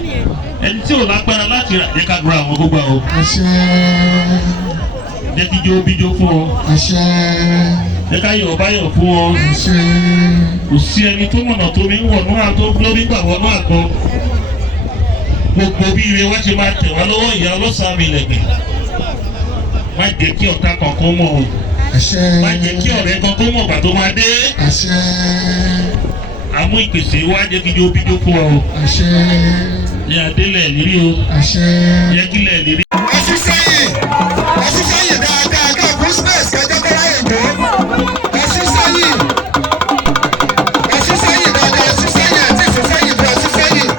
ẹni tí ò lágbára láti rà jẹ́ ká gbọ́ra àwọn gbogbo àwọn. jẹ́ kí jó bíjó fún ọ. jẹ́ ká yọ̀ báyọ̀ fún ọ. kò sí ẹni tó mọ̀nà tó mi ń wọ̀ náà tó lórí gbà wọ́n náà gan. gbogbo bí ire wá ṣe máa tẹ̀ wá lọ́wọ́ ìyá ọlọ́sàn mi lẹ̀gbẹ̀. má jẹ́ kí ọ̀tá kankan mọ̀ o. má jẹ́ kí ọ̀rẹ́ kankan mọ̀ gbà tó máa dé. àmú ìpèsè wá jẹ́ kí jó bíjó fún ọ. ní adélẹ̀ lérí o. yẹ kílẹ̀ lérí. ẹsùn sẹ́yìn dáadáa ká fún space kẹjọ kọ́ra èkó ẹsùn sẹ́yìn dáadáa ẹsùn sẹ́yìn àti ẹsùn sẹ́yìn bọ̀ ẹsùn sẹ́yìn.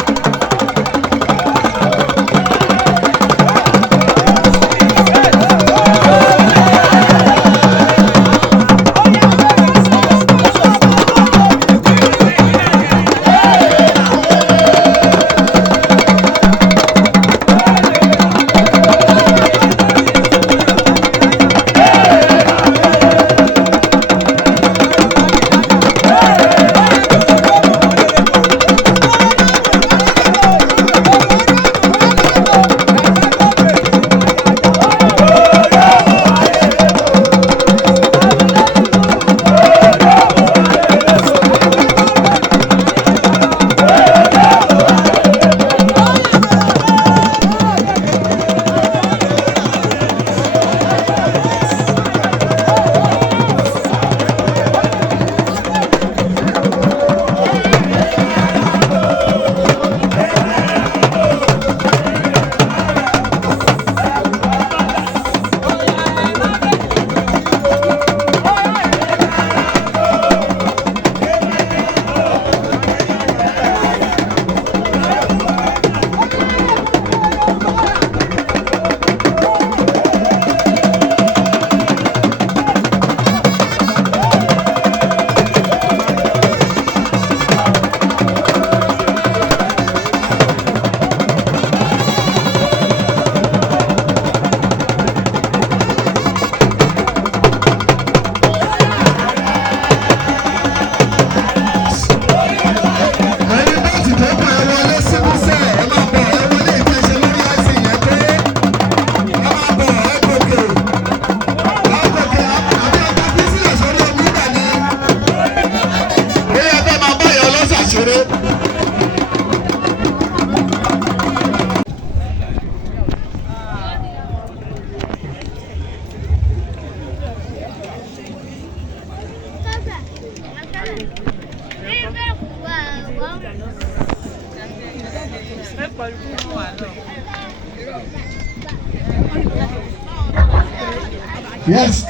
Yes,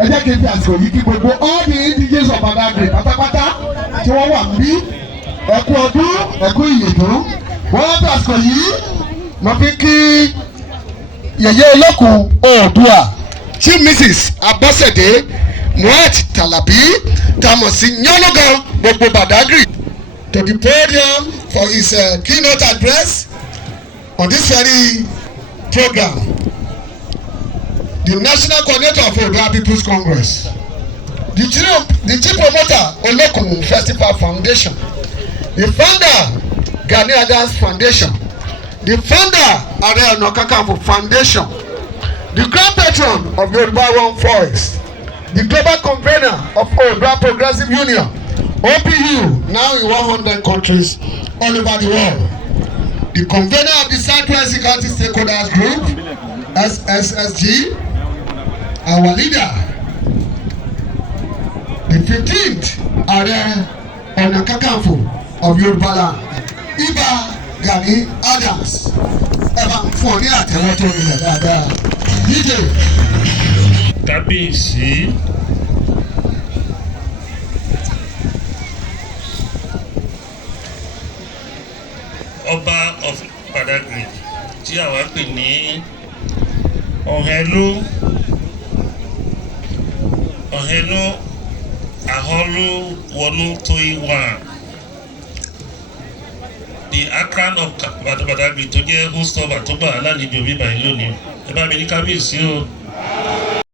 ẹ jẹ́ kí n fi àsìkò yìí kí gbogbo all the indigenous of Badagry pátápátá tí wọ́n wà níbí ẹ̀kú ọdún ẹ̀kú ìyèdún wọ́n wá fi àsìkò yìí lọ fi kí yèyé olókùn Oòduà Chief Mrs. Abọ́sẹ̀dé Muat Talabi tamosi Nyọ́nọ́gan gbogbo Badagry to the podium for his keynote address on this very program. The National Coordinator of Oòduà People's Congress, the chief promoter Olokun Festival Foundation, the founder Gani Adams Foundation, the founder Ààrẹ Ọ̀nà Kakanfò Foundation, the grand patron of Yoruba One Voice, the global convener of Oòduà Progressive Union, OPU, now in 100 countries all over the world, the convener of the Southwest Security Stakeholders Group, SSSG, our leader, the 15th Ààrẹ Ọ̀nà Kakanfò of Yoruba land, Iba Gani Adams. Ẹ bá fún ọ ní àtẹ́wọ́ tó nílẹ̀ dáadáa. DJ. Kábíyèsí. Ọba of Badagry tí àwa pè ní Ọ̀hẹ́lú Aholu Wonu Toiwa, the Akran of Badagry tó jẹ́ host of Àtúbà alálejò bíbá yìí lónìí. Ẹ bá mi ní kábíyèsí o.